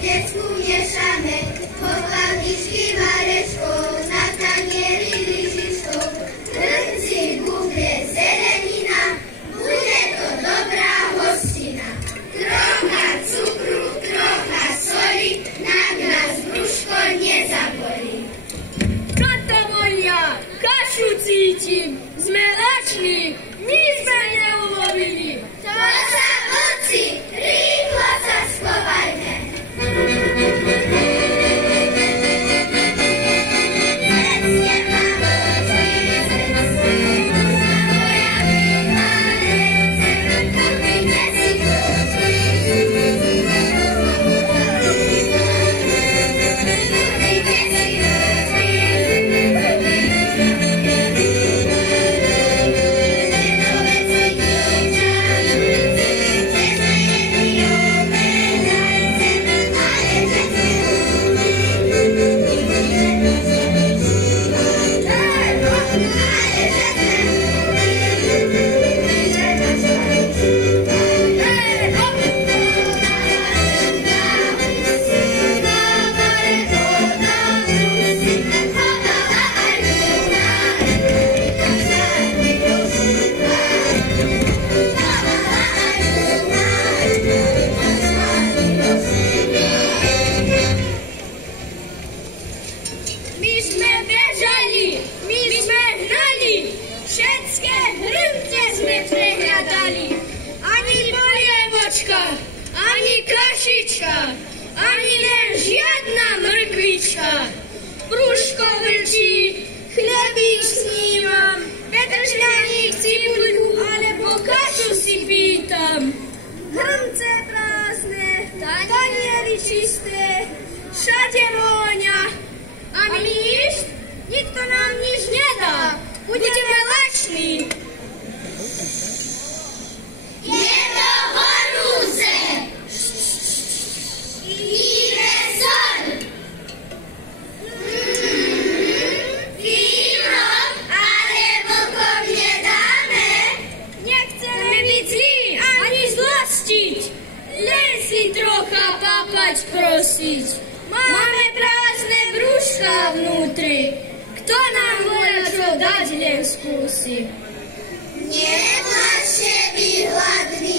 dziecku mieszamy, pochłaniczki wareczką, na taniery lyżyczką, kręcy głupie zelenina, bude to dobra hostina. Trochę cukru, trochę soli, na nas brzuszko nie zaboli. Tata moja, Kasiu cítim, sme lační, nic sme neulovili. To sa moci, rýchlo sa schovajme. Ani kašička, ani len žiadna mrkvička. Brúško vrčí, chlebík snímam, petržľaník cibuľku alebo kašu si pýtam. Hrnce prázdne, taniery čisté, všade vôňa. A my nič? Nikto nám nič nedá. Budeme lační. Je to horúce! Píre sol! Víno, alebo kovne dáme? Nechceme byť zlí ani zlostiť, len si trocha papať prosiť. Máme prázdne brúška vnútri, kto nám voľačo dať len skúsi. Neplačte, vy hladní,